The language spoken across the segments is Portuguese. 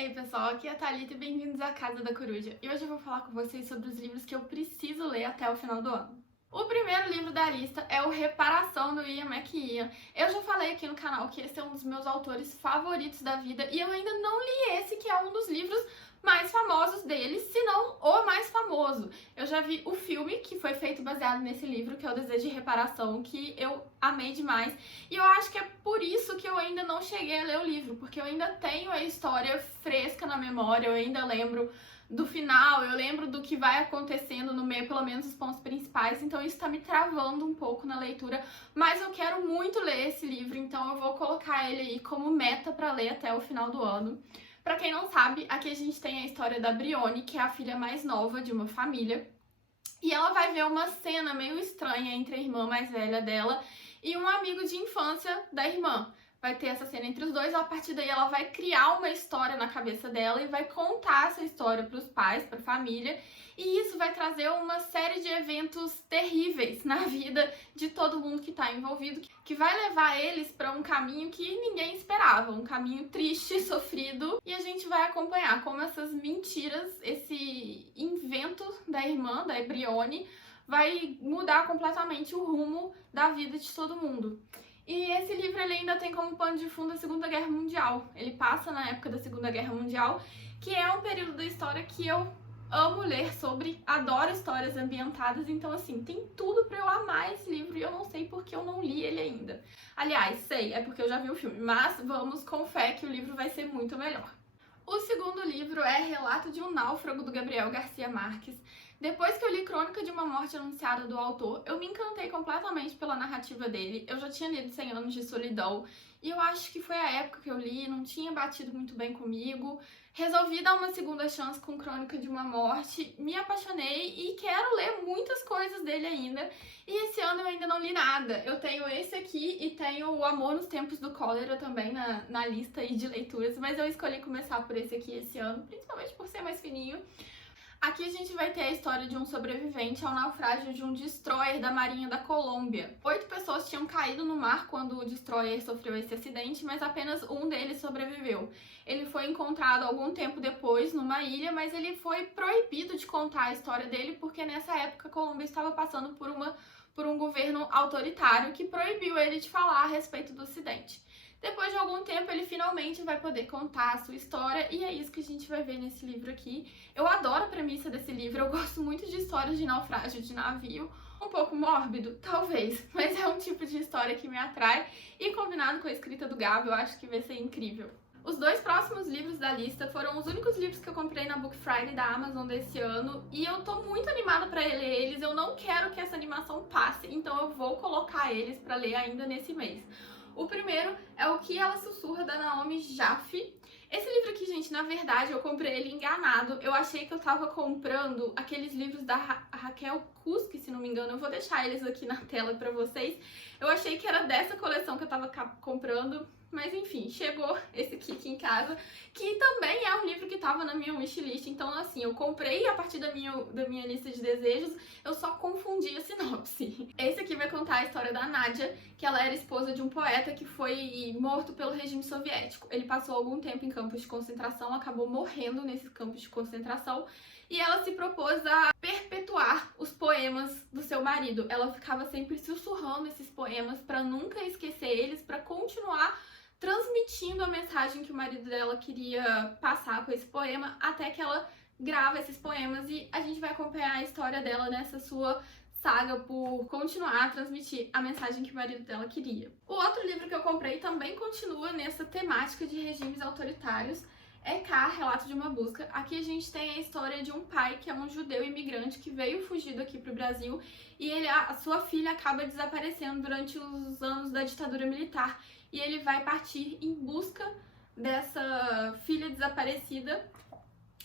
Ei pessoal, aqui é a Thalita e bem-vindos à Casa da Coruja. E hoje eu vou falar com vocês sobre os livros que eu preciso ler até o final do ano. O primeiro livro da lista é o Reparação, do Ian McEwan. Eu já falei aqui no canal que esse é um dos meus autores favoritos da vida e eu ainda não li esse, que é um dos livros mais famosos dele, se não o mais famoso. Eu já vi o filme que foi feito baseado nesse livro, que é o Desejo de Reparação, que eu amei demais. E eu acho que é por isso que eu ainda não cheguei a ler o livro, porque eu ainda tenho a história fresca na memória, eu ainda lembro do final, eu lembro do que vai acontecendo no meio, pelo menos os pontos principais, então isso tá me travando um pouco na leitura, mas eu quero muito ler esse livro, então eu vou colocar ele aí como meta pra ler até o final do ano. Pra quem não sabe, aqui a gente tem a história da Brione, que é a filha mais nova de uma família, e ela vai ver uma cena meio estranha entre a irmã mais velha dela e um amigo de infância da irmã. Vai ter essa cena entre os dois, a partir daí ela vai criar uma história na cabeça dela e vai contar essa história para os pais, para a família, e isso vai trazer uma série de eventos terríveis na vida de todo mundo que está envolvido, que vai levar eles para um caminho que ninguém esperava, um caminho triste, sofrido, e a gente vai acompanhar como essas mentiras, esse invento da irmã, da Brione, vai mudar completamente o rumo da vida de todo mundo. E esse livro ele ainda tem como pano de fundo a Segunda Guerra Mundial. Ele passa na época da Segunda Guerra Mundial, que é um período da história que eu amo ler sobre, adoro histórias ambientadas, então assim, tem tudo pra eu amar esse livro e eu não sei porque eu não li ele ainda. Aliás, sei, é porque eu já vi o filme, mas vamos com fé que o livro vai ser muito melhor. O segundo livro é Relato de um Náufrago, do Gabriel Garcia Marques. Depois que eu li Crônica de uma Morte Anunciada do autor, eu me encantei completamente pela narrativa dele. Eu já tinha lido 100 Anos de Solidão e eu acho que foi a época que eu li, não tinha batido muito bem comigo. Resolvi dar uma segunda chance com Crônica de uma Morte, me apaixonei e quero ler muitas coisas dele ainda. E esse ano eu ainda não li nada. Eu tenho esse aqui e tenho O Amor nos Tempos do Cólera também na lista aí de leituras, mas eu escolhi começar por esse aqui esse ano, principalmente por ser mais fininho. Aqui a gente vai ter a história de um sobrevivente ao naufrágio de um destroyer da Marinha da Colômbia. 8 pessoas tinham caído no mar quando o destroyer sofreu esse acidente, mas apenas um deles sobreviveu. Ele foi encontrado algum tempo depois numa ilha, mas ele foi proibido de contar a história dele porque nessa época a Colômbia estava passando por um governo autoritário que proibiu ele de falar a respeito do acidente. Depois de algum tempo, ele finalmente vai poder contar a sua história e é isso que a gente vai ver nesse livro aqui. Eu adoro a premissa desse livro, eu gosto muito de histórias de naufrágio de navio. Um pouco mórbido? Talvez, mas é um tipo de história que me atrai e combinado com a escrita do Gabi, eu acho que vai ser incrível. Os dois próximos livros da lista foram os únicos livros que eu comprei na Book Friday da Amazon desse ano e eu tô muito animada pra ler eles, eu não quero que essa animação passe, então eu vou colocar eles pra ler ainda nesse mês. O primeiro é O Que Ela Sussurra, da Naomi Jaffe. Esse livro aqui, gente, na verdade, eu comprei ele enganado. Eu achei que eu tava comprando aqueles livros da Raquel Kuski, se não me engano. Eu vou deixar eles aqui na tela pra vocês. Eu achei que era dessa coleção que eu tava comprando, mas enfim, chegou esse aqui em casa, que também é um livro que tava na minha wishlist. Então, assim, eu comprei a partir da minha lista de desejos, eu só confundi a sinopse. Esse aqui vai contar a história da Nadia, que ela era esposa de um poeta que foi morto pelo regime soviético. Ele passou algum tempo em campos de concentração, acabou morrendo nesses campos de concentração, e ela se propôs a perpetuar os poemas do seu marido. Ela ficava sempre sussurrando esses poemas para nunca esquecer eles, para continuar transmitindo a mensagem que o marido dela queria passar com esse poema, até que ela grava esses poemas e a gente vai acompanhar a história dela nessa sua saga por continuar a transmitir a mensagem que o marido dela queria. O outro livro que eu comprei também continua nessa temática de regimes autoritários, é K, Relato de uma Busca. Aqui a gente tem a história de um pai que é um judeu imigrante que veio fugido aqui pro Brasil e a sua filha acaba desaparecendo durante os anos da ditadura militar e ele vai partir em busca dessa filha desaparecida,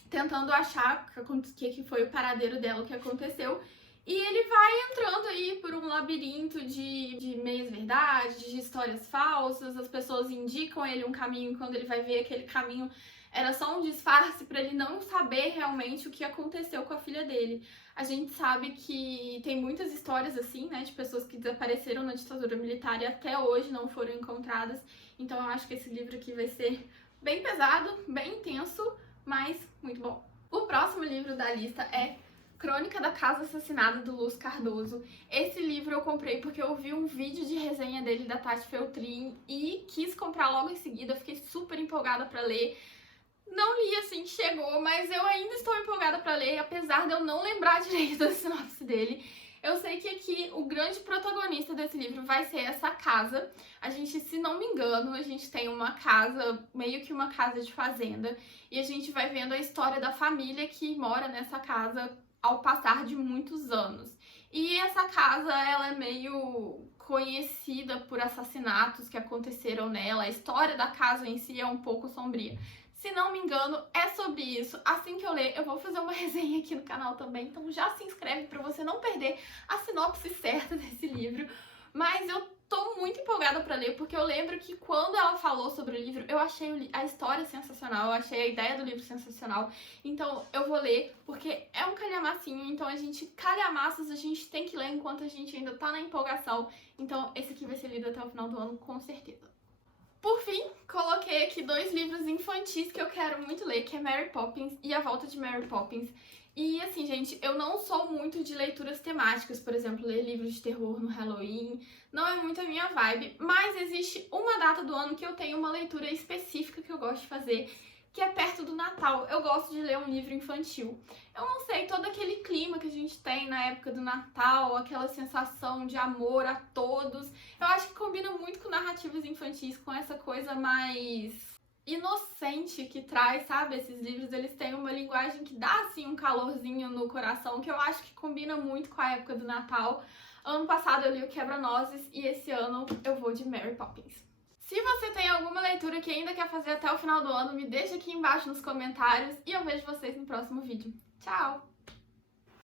tentando achar o que foi o paradeiro dela, o que aconteceu. E ele vai entrando aí por um labirinto de meias-verdades, de histórias falsas, as pessoas indicam ele um caminho e quando ele vai ver aquele caminho era só um disfarce para ele não saber realmente o que aconteceu com a filha dele. A gente sabe que tem muitas histórias assim, né, de pessoas que desapareceram na ditadura militar e até hoje não foram encontradas, então eu acho que esse livro aqui vai ser Bem pesado, bem intenso, mas muito bom. O próximo livro da lista é Crônica da Casa Assassinada, do Luz Cardoso. Esse livro eu comprei porque eu vi um vídeo de resenha dele da Tati Feltrin e quis comprar logo em seguida, fiquei super empolgada pra ler. Não li assim, chegou, mas eu ainda estou empolgada pra ler, apesar de eu não lembrar direito da sinopse dele. Eu sei que aqui o grande protagonista desse livro vai ser essa casa. A gente, se não me engano, a gente tem uma casa, meio que uma casa de fazenda, e a gente vai vendo a história da família que mora nessa casa ao passar de muitos anos. E essa casa, ela é meio conhecida por assassinatos que aconteceram nela. A história da casa em si é um pouco sombria. Se não me engano, é sobre isso. Assim que eu ler, eu vou fazer uma resenha aqui no canal também, então já se inscreve para você não perder a sinopse certa desse livro. Mas eu tô muito empolgada para ler, porque eu lembro que quando ela falou sobre o livro, eu achei a história sensacional, eu achei a ideia do livro sensacional. Então eu vou ler, porque é um calhamacinho, então calhamaços a gente tem que ler enquanto a gente ainda tá na empolgação. Então esse aqui vai ser lido até o final do ano, com certeza. Por fim, coloquei aqui 2 livros infantis que eu quero muito ler, que é Mary Poppins e A Volta de Mary Poppins. E assim, gente, eu não sou muito de leituras temáticas, por exemplo, ler livros de terror no Halloween, não é muito a minha vibe, mas existe uma data do ano que eu tenho uma leitura específica que eu gosto de fazer, que é perto do Natal. Eu gosto de ler um livro infantil. Eu não sei, todo aquele clima que a gente tem na época do Natal, aquela sensação de amor a todos, eu acho que combina muito com narrativas infantis, com essa coisa mais inocente que traz, sabe? Esses livros, eles têm uma linguagem que dá, assim, um calorzinho no coração, que eu acho que combina muito com a época do Natal. Ano passado eu li o Quebra-Nozes e esse ano eu vou de Mary Poppins. Se você tem alguma leitura que ainda quer fazer até o final do ano, me deixa aqui embaixo nos comentários e eu vejo vocês no próximo vídeo. Tchau!